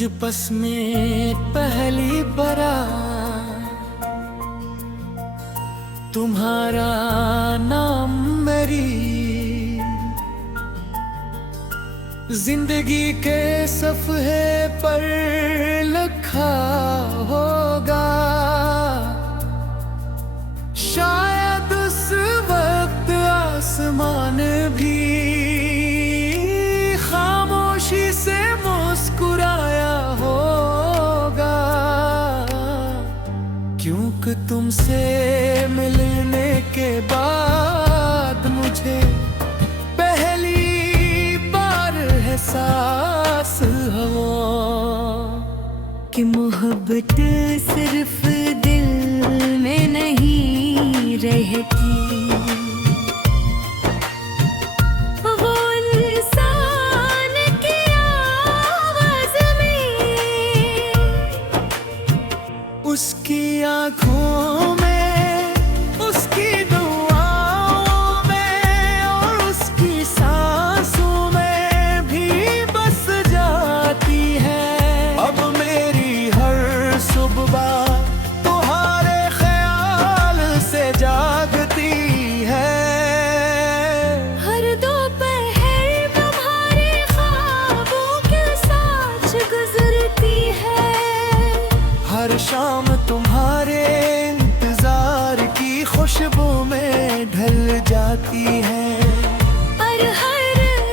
मुझ बस में पहली बार तुम्हारा नाम मेरी जिंदगी के सफ़हे पर लिखा होगा। शायद उस वक्त आसमान भी खामोशी से मुस्कुराया होगा, क्योंकि तुमसे मिलने के बाद मुझे पहली बार एहसास हुआ कि मोहब्बत सिर्फ दिल में नहीं रहती, वो इंसान की आवाज़ में, उसकी आँखों में, उसकी दुआओं में और उसकी सांसों में भी बस जाती है। अब मेरी हर सुबह तुम्हारे ख्याल से जागती है, हर दोपहर तुम्हारे ख्वाबों के साथ गुजरती है, हर शाम तुम्हारे इंतजार की खुशबू में ढल जाती है। और हर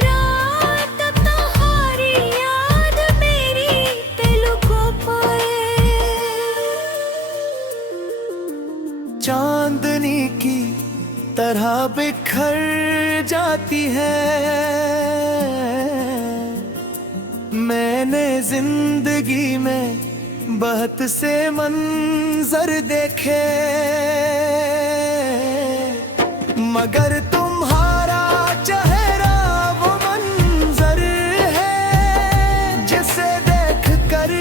रात तुम्हारी याद मेरी दिल को पाए। चांदनी की तरह बिखर जाती है। मैंने जिंदगी में बहुत से मंजर देखे, मगर तुम्हारा चेहरा वो मंजर है जिसे देख कर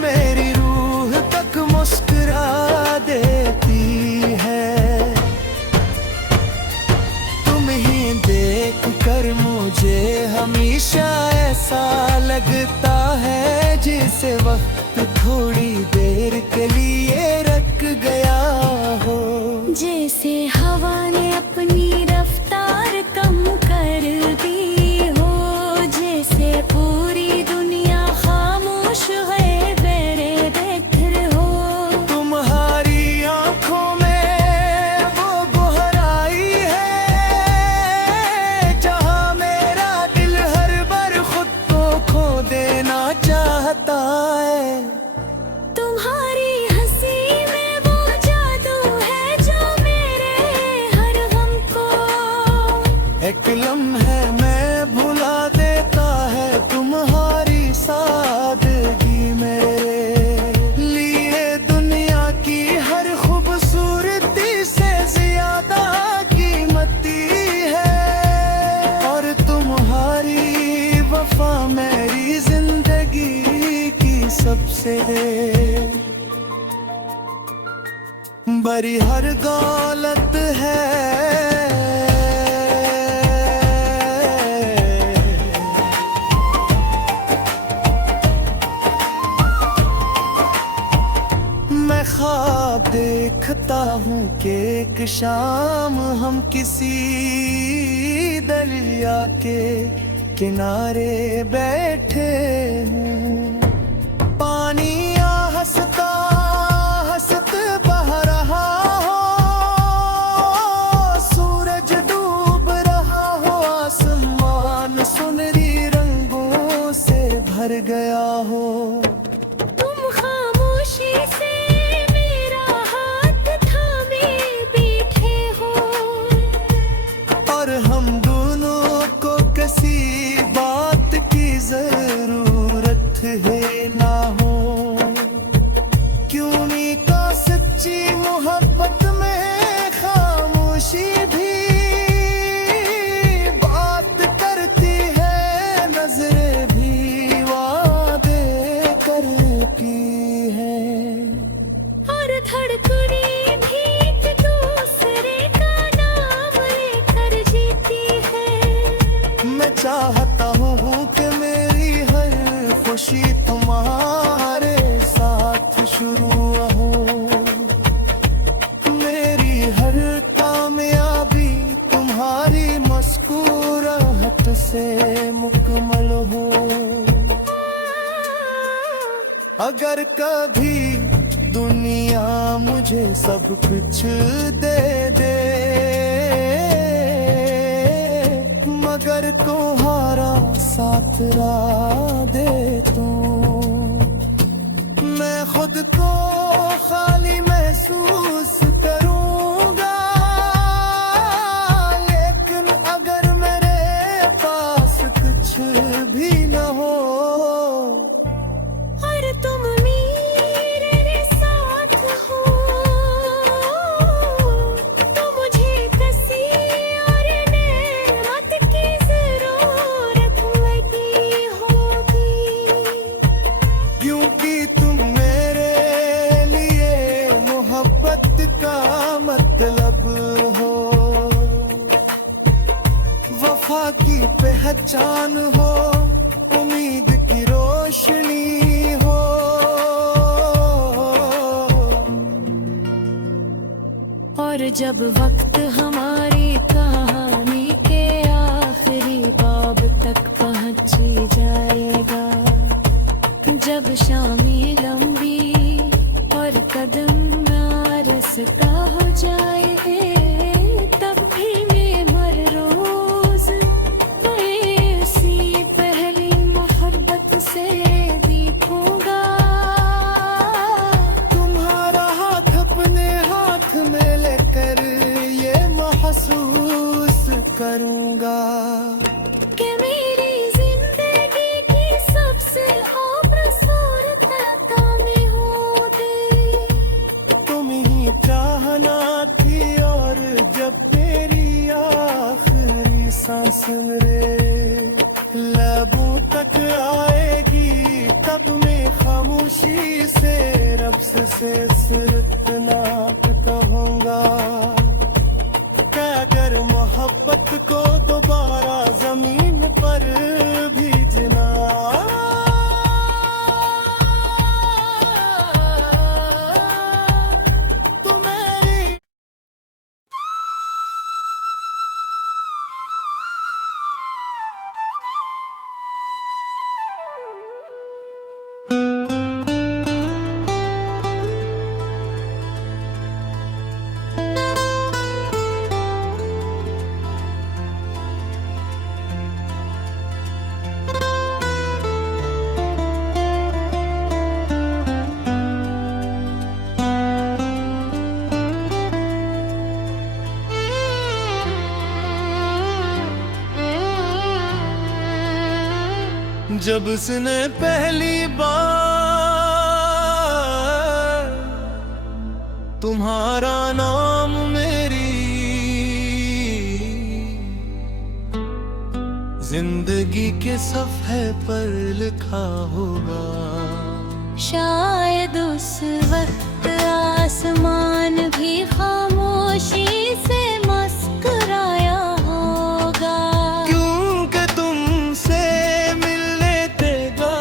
मेरी रूह तक मुस्कुरा देती है। तुम ही देख कर मुझे हमेशा ऐसा लगता है जैसे वक्त थोड़ी देर के लिए रुक गया हो, जैसे हवा ने अपनी रफ्तार कम कर दी हो, जैसे पूरी दुनिया खामोश है मेरे बेघर हो। तुम्हारी आंखों में वो गहराई है जहां मेरा दिल हर बार खुद को खो देना चाहता है। तुम्हारी हंसी में वो जादू है जो मेरे हर गम को एक लम्हे में भुला देता है। तुम्हारी सादगी मेरे लिए दुनिया की हर खूबसूरती से ज्यादा कीमती है, और तुम्हारी वफा मेरी जिंदगी की सबसे बड़ी हर दौलत है। मैं ख्वाब देखता हूँ कि एक शाम हम किसी दरिया के किनारे बैठे हूँ, पानी हंसता हंसत बह रहा हो, सूरज डूब रहा हो, आसमान सुनहरी रंगों से भर गया हो। तुम खामोशी से मेरा हाथ थामे बैठे हो, और हम दोनों को किसी बात की जरूरत अगर कभी दुनिया मुझे सब कुछ दे दे, मगर तुम्हारा साथ ला दे तो मैं खुद को खाली महसूस करूंगा। लेकिन अगर मेरे पास कुछ भी न हो और तुम मेरे साथ हो, तो मुझे किसी और नेमत की जरूरत लगी होगी। क्योंकि तुम मेरे लिए मोहब्बत का मतलब हो, वफा की पहचान हो, उम्मीद की रोशनी हो। और जब वक्त हमारी कहानी के आखिरी बाब तक पहुंच जाएगा, जब शामें लंबी और कदम रास्ता हो जाए, तब भी मैं हर रोज ऐसी पहली मोहब्बत से दिखूंगा। तुम्हारा हाथ अपने हाथ में लेकर ये महसूस करूंगा कि मेरी जिंदगी की सबसे खूबसूरत में हो तेरी। तुम ही चाहना थी, और जब मेरी आखिरी सांस मेरे लबों तक आएगी, तब मैं खामोशी से रब से इतना कहूँगा कि अगर मोहब्बत को दोबारा जमीन पर भेजना, तो मेरी जब उसने पहली बार तुम्हारा नाम मेरी जिंदगी के सफ़े पर लिखा होगा, शायद उस वक्त आसमान भी खामोशी से मुस्कुराया होगा। क्योंकि तुमसे मिलने देगा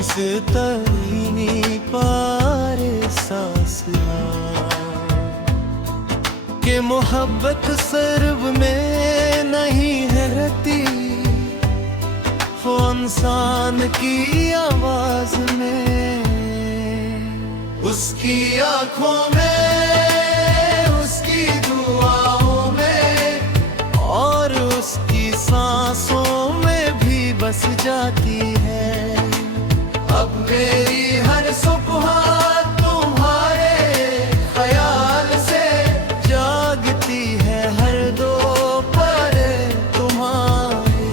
इसे तरीनी पारे सासना के मोहब्बत सर्व में नहीं है रहती, वो इंसान की आवाज में, उसकी आंखों में, उसकी दुआओं में, और उसकी सांसों में भी बस जाती है। अब मेरी हर सुबह तुम्हारे ख्याल से जागती है, हर दोपहर तुम्हारे।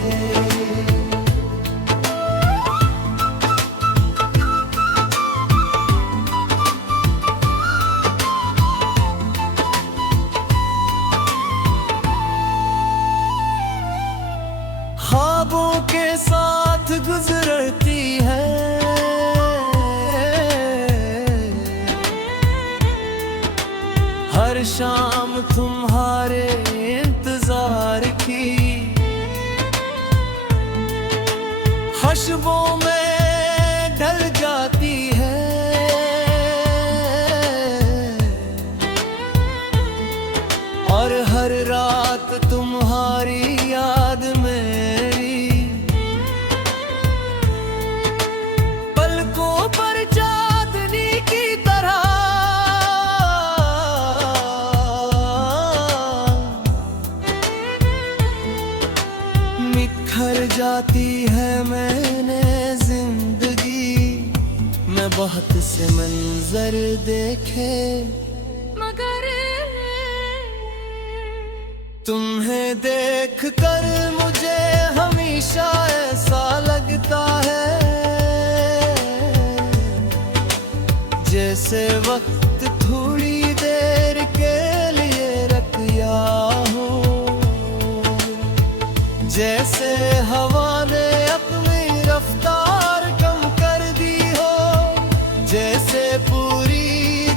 ख्वाबों के साथ गुजरती है, हर शाम तुम्हारे इंतजार की, खुशबों में ढल जाती है, और हर रात तुम्हारी याद में बहुत से मंजर देखे मगर तुम्हें देख कर मुझे हमेशा ऐसा लगता है जैसे वक्त थोड़ी देर के लिए रुक गया हो, जैसे हवा ने अपनी रफ्तार कम कर दी हो, जैसे पूरी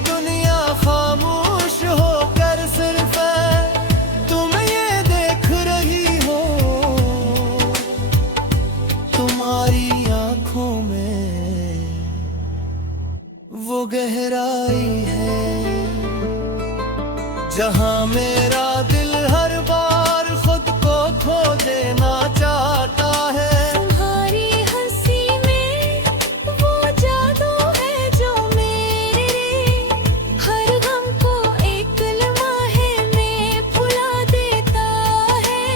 दुनिया खामोश होकर सिर्फ तुम ये देख रही हो। तुम्हारी आंखों में वो गहराई है जहां मेरा दिल हर बार खुद को खो देना चाहता है। तुम्हारी हंसी में वो जादू है जो मेरे हर गम को एक लम्हे में भुला देता है।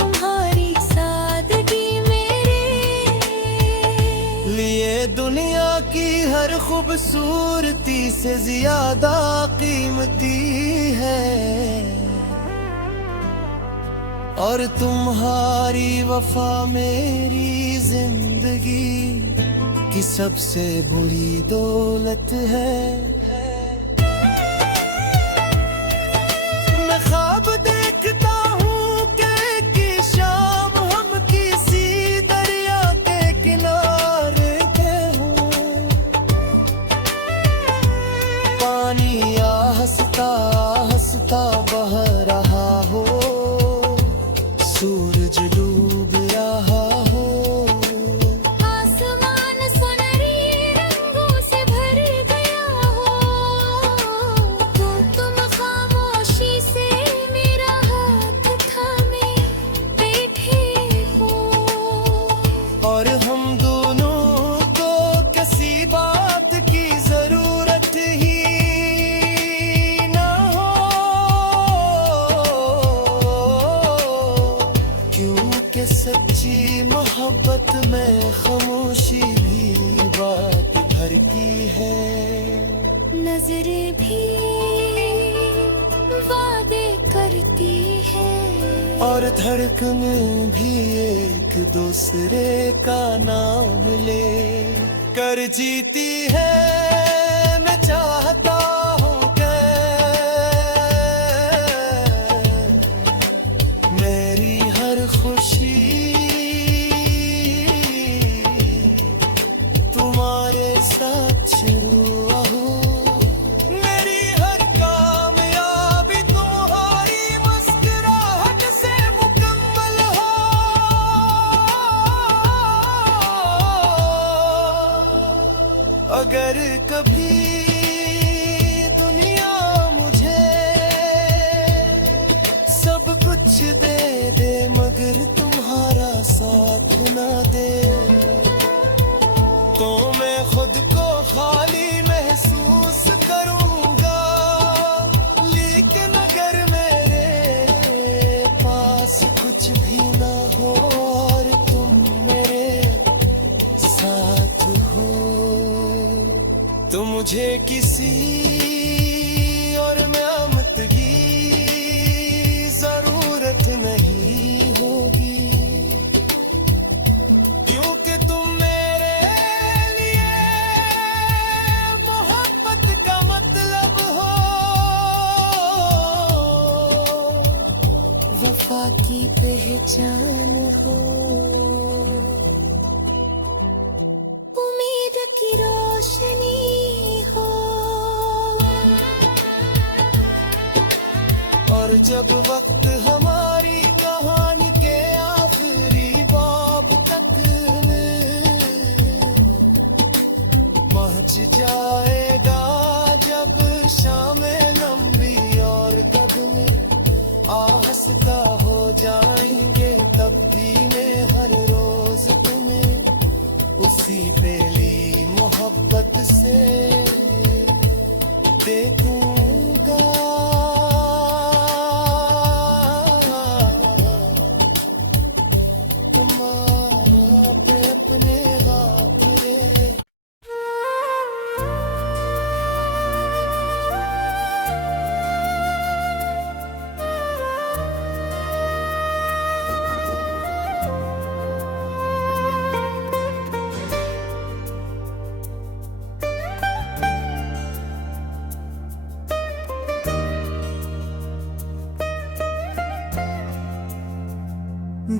तुम्हारी सादगी मेरे लिए दुनिया की हर खूबसूरती से ज्यादा कीमती है, और तुम्हारी वफा मेरी जिंदगी की सबसे बुरी दौलत है। मैं ख्वाब देखता हूँ कि शाम हम किसी दरिया के किनारे के हों, पानी या हंसता हंसता बह रहा हो, सूरज डूब रहा हो, आसमान सुनहरी रंगों से भर गया हो, तो तुम खामोशी से मेरा हाथ थामे बैठे हो। और हम दोनों को किसी बात की जरूरत ही ना हो, क्योंकि सच्ची मोहब्बत में खामोशी भी बात भर की है। नजरें भी वादे करती है, और धड़कन भी एक दूसरे का नाम ले कर जीती है। मैं चाहता हूँ कि मेरी हर खुशी तुम्हारे साथ शुरू हो, मेरी हर कामयाबी तुम्हारी मुस्कुराहट से मुकम्मल हो। अगर कभी दुनिया मुझे सब कुछ दे दे मगर तुम्हारा साथ ना दे, तो मैं खुद को खाली महसूस करूंगा। लेकिन अगर मेरे पास कुछ भी ना हो और तुम मेरे साथ हो, तो मुझे किसी और मेहनत की जरूरत नहीं होगी, क्योंकि तुम मेरे लिए मोहब्बत का मतलब हो, वफा की पहचान हो, उम्मीद की रोशनी हो। और जब वक्त हमारी कहानी के आखिरी बाब तक पहुंच जाएगा, जब शाम लंबी और कदम आहिस्ता हो जाएंगे, तब भी मैं हर रोज तुम्हें उसी पहली मोहब्बत से देखूंगा। तुम्हारा पे अपने हाथ रे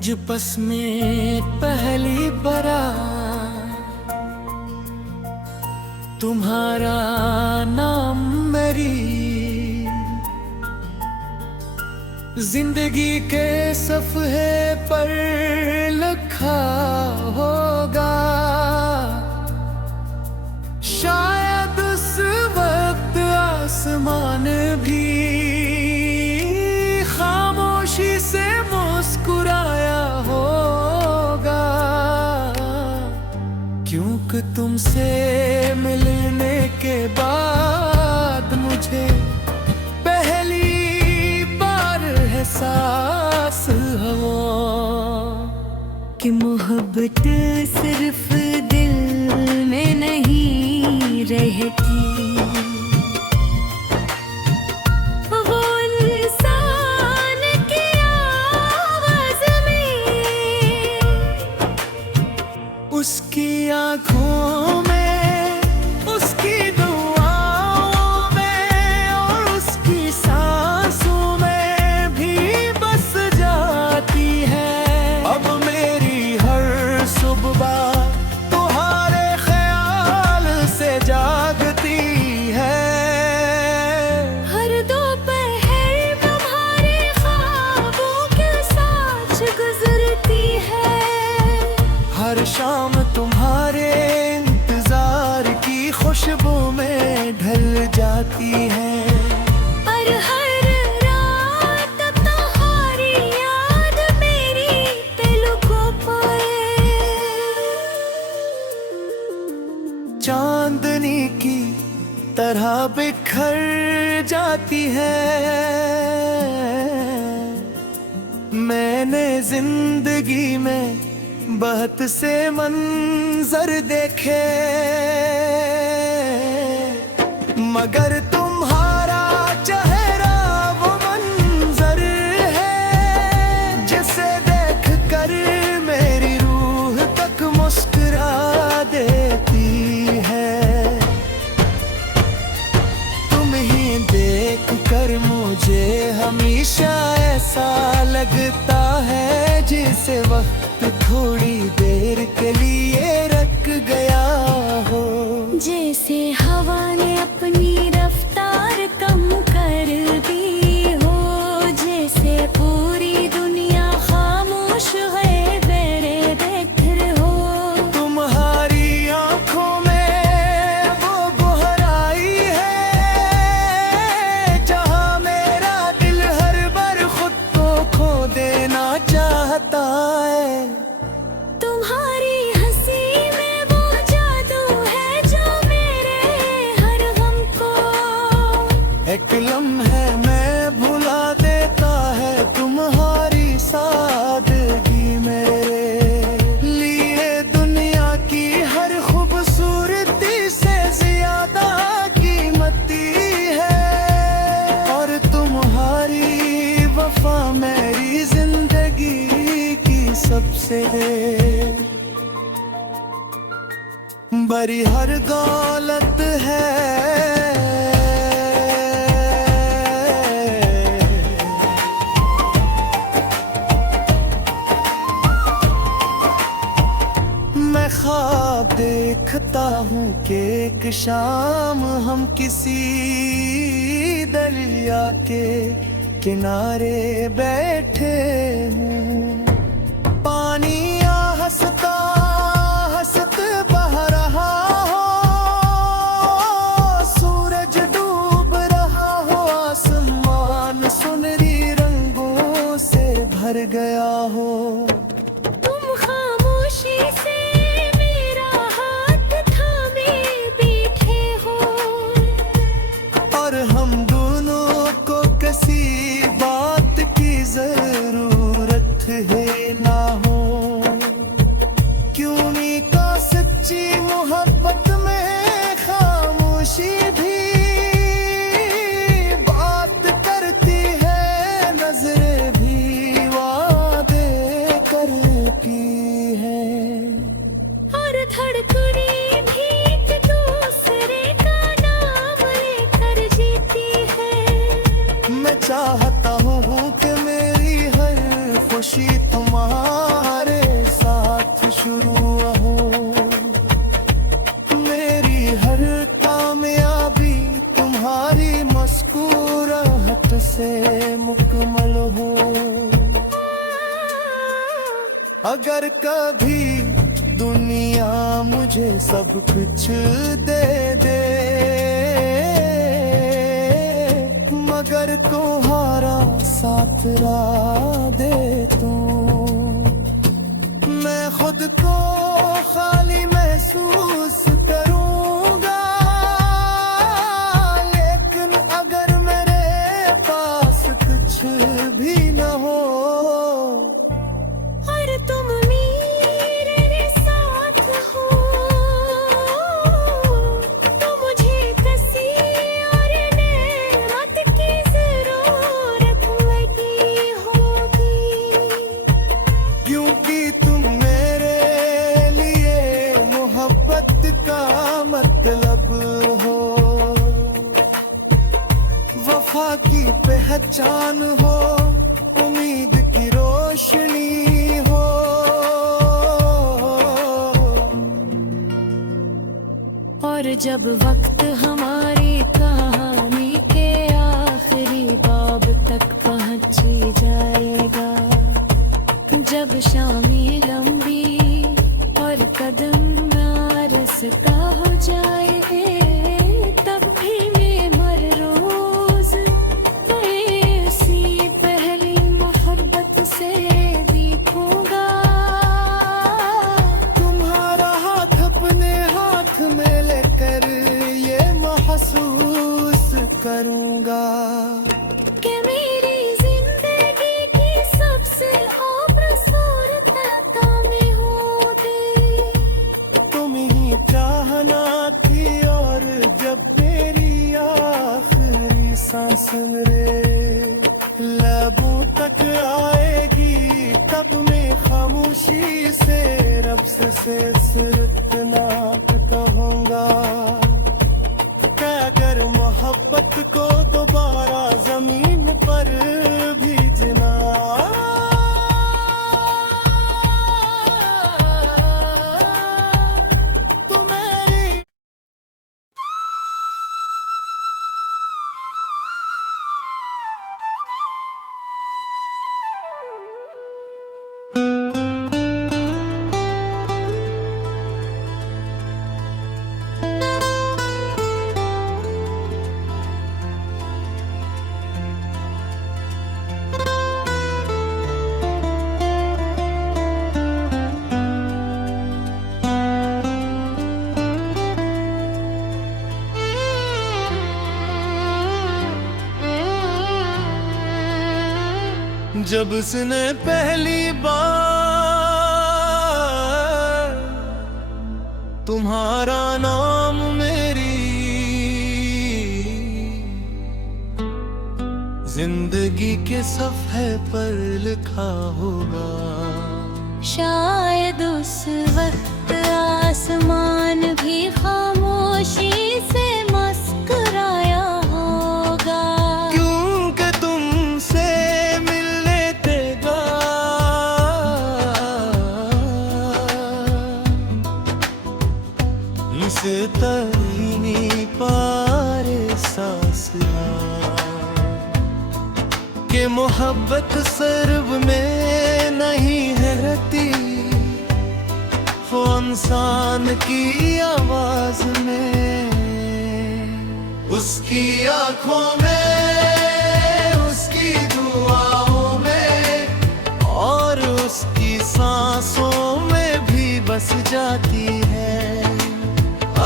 मुझ बस में पहली बार तुम्हारा नाम मेरी जिंदगी के सफ़हे पर लिखा होगा। शायद उस वक्त आसमान भी खामोशी से मुस्कुराया होगा, क्योंकि तुमसे मिलने के बाद मुझे पहली बार एहसास हुआ कि मोहब्बत सिर्फ दिल में नहीं रहती, वो इंसान की आवाज़ में, उसकी आँखों में, उसकी दुआओं में और उसकी सांसों में भी बस जाती है। अब मेरी हर सुबह तुम्हारे ख्याल से जागती है, हर दोपहर तुम्हारे ख्वाबों के साथ गुजरती है, हर शाम तुम्हारे इंतजार की खुशबू में ढल जाती है। और हर रात तुम्हारी याद मेरी दिल को पाए, चांदनी की तरह बिखर जाती है। मैंने जिंदगी में बहुत से मंजर देखे, मगर तुम्हारा चेहरा वो मंजर है जिसे देख कर मेरी रूह तक मुस्कुरा देती है। तुम ही देख कर मुझे हमेशा ऐसा लगता है जैसे वक्त थोड़ी देर के लिए रुक गया हो, जैसे हवा ने अपनी रफ्तार कम कर दी हो, जैसे पूरी दुनिया खामोश है मेरे बेघर हो। तुम्हारी आंखों में वो गहराई है जहां मेरा दिल हर बार खुद को खो देना चाहता है। तुम्हारी हंसी में वो जादू है जो मेरे हर गम को एक लम्हे में भुला देता है, तुम्हारी सादगी मेरे लिए दुनिया की हर खूबसूरती से ज्यादा कीमती है। और तुम्हारी वफा मेरी जिंदगी की सबसे बड़ी हर दौलत है। मैं ख्वाब देखता हूँ कि एक शाम हम किसी दरिया के किनारे बैठे हूँ, पानी हंसता हंसत बह रहा हो, सूरज डूब रहा हो, आसमान सुनहरी रंगों से भर गया हो। तुम खामोशी से मेरा हाथ थामे बैठे हो, और हम दोनों को किसी बात की जरूरत अगर कभी दुनिया मुझे सब कुछ दे दे, मगर तुम्हारा साथ ला दे तो मैं खुद को खाली महसूस करूंगा। लेकिन अगर मेरे पास कुछ भी न हो और तुम मेरे साथ हो, तो मुझे किसी और नेमत की जरूरत लगी होगी। क्योंकि तुम मेरे लिए मोहब्बत का मतलब हो, वफा की पहचान हो, उम्मीद की रोशनी हो। और जब वक्त हमारी कहानी के आखिरी बाब तक पहुंच जाएगा, जब शामें लंबी और कदम रास्ता हो जाए, तब भी मैं हर रोज ऐसी पहली मोहब्बत से दिखूंगा। तुम्हारा हाथ अपने हाथ में लेकर ये महसूस करूंगा कि मेरी जिंदगी की सबसे खूबसूरत में हो गई। तुम ही चाहना थी, और जब मेरी आखिरी सांस मेरे लबों तक आएगी, तब मैं खामोशी से रब से सिर्फ इतना कहूँगा कि अगर मोहब्बत को दोबारा जमीन पर भेजना, तो मेरी जब उसने पहली बार तुम्हारा नाम मेरी जिंदगी के सफ़े पर लिखा होगा, शायद उस वक्त आसमान भी खामोशी से मुस्कुराया होगा। क्योंकि तुमसे मिलने देगा इसे तरीनी पारे सांस के मोहब्बत सर्व में नहीं है रहती, वो इंसान की आवाज में, उसकी आंखों में, उसकी दुआओं में, और उसकी सांसों में भी बस जाती है।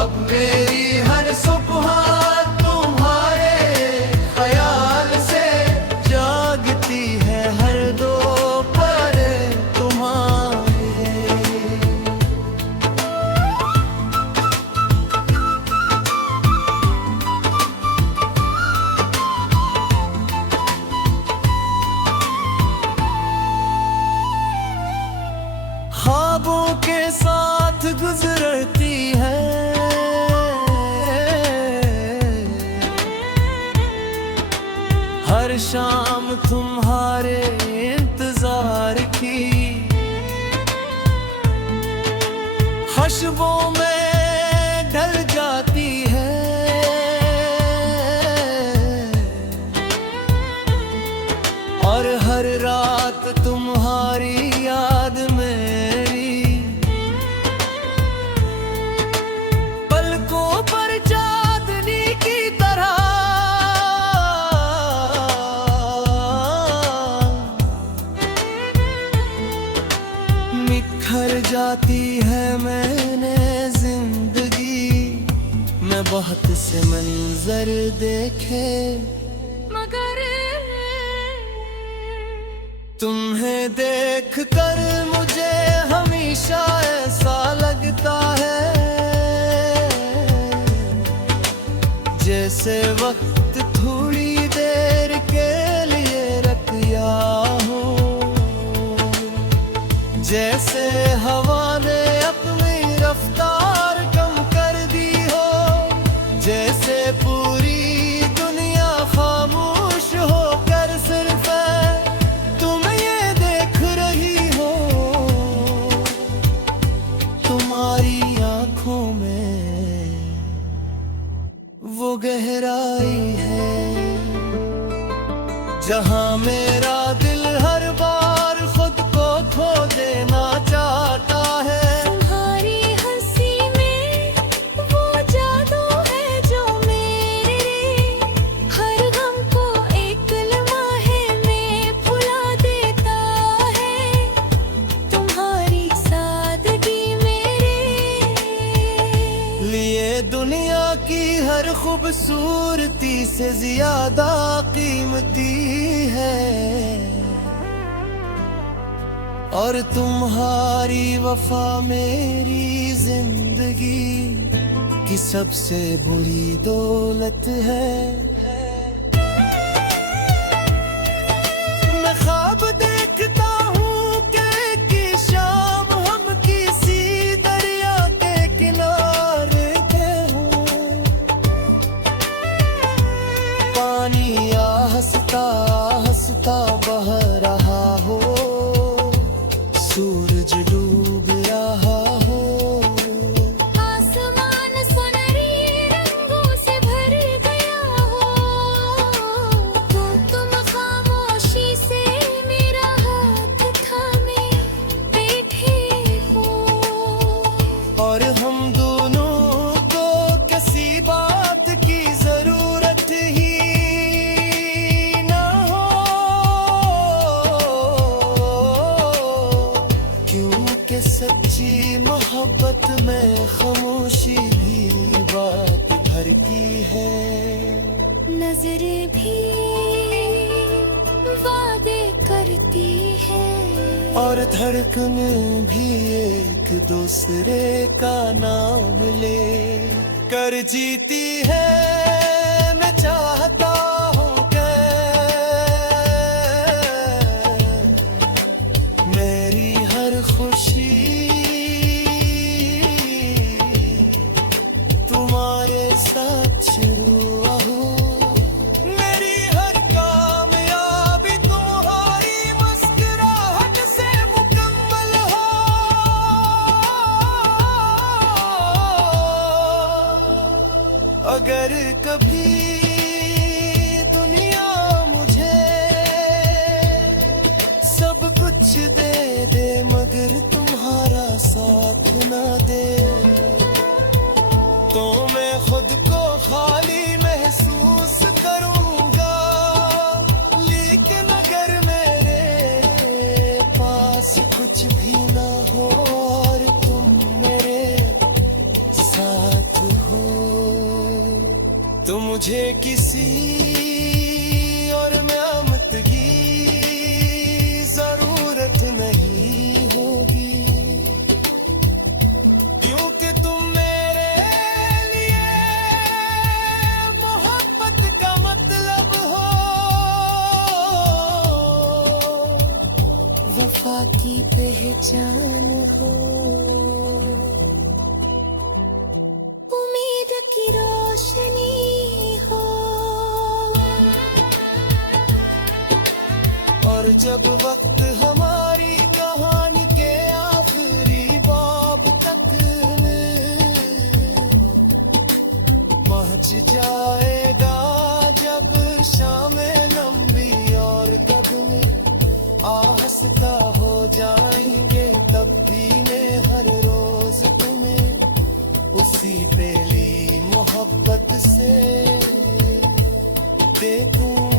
अब मेरी हर सुबह तुम्हारे ख्याल से जागती है, हर दोपहर तुम्हारे। ख्वाबों के साथ गुजरती है, हर शाम तुम्हारे इंतजार की, खुशबों में ढल जाती है, और हर रात तुम्हारी याद में बिताती है मैंने जिंदगी मैं बहुत से मंजर देखे, मगर तुम्हें देख कर मुझे हमेशा ऐसा लगता है जैसे वक्त थोड़ी देर के लिए रुक गया हो, जैसे हवा ने अपनी रफ्तार कम कर दी हो, जैसे पूरी दुनिया खामोश होकर सिर्फ तुम ये देख रही हो। तुम्हारी आंखों में वो गहराई है जहां मेरा दिल हर बार खुद को खो देना चाहता है। तुम्हारी हंसी में वो जादू है जो मेरे हर गम को एक लम्हे में भुला देता है। तुम्हारी सादगी मेरे लिए दुनिया की हर खूबसूरती से ज्यादा कीमती है, और तुम्हारी वफा मेरी जिंदगी की सबसे बुरी दौलत है। मैं ख्वाब देखता हूँ कि शाम हम किसी दरिया के किनारे थे हों, पानी हंसता हंसता बह रहा हो, सूरज डूब रहा हो, आसमान सुनहरी रंगों से भर गया हो, तो तुम खामोशी से मेरा हाथ थामे बैठे हो। और हम दोनों को किसी बात की जरूरत ही ना हो, क्योंकि सच्ची मोहब्बत में खामोशी भी बात भर की है। नजरें भी वादे करती है, और धड़कन भी एक दूसरे का नाम ले कर जीती है। मैं चाहता हूँ कि मेरी हर खुशी तुम्हारे साथ शुरू हो, मेरी हर कामयाबी तुम्हारी मुस्कुराहट से मुकम्मल हो। अगर कभी दुनिया मुझे सब कुछ दे दे मगर तुम्हारा साथ ना दे, तो मैं खुद को खाली महसूस करूंगा। लेकिन अगर मेरे पास कुछ भी ना हो और तुम मेरे साथ हो, तो मुझे किसी और मेहनत की जरूरत नहीं होगी, क्योंकि तुम मेरे लिए मोहब्बत का मतलब हो, वफा की पहचान हो, उम्मीद की रोशनी हो। और जब वक्त हमारी कहानी के आखिरी बाब तक पहुंच जाएगा, जब शाम लंबी और कदम आहिस्ता हो जाएंगे, तब भी मैं हर रोज तुम्हें उसी पहली मोहब्बत से देखूं।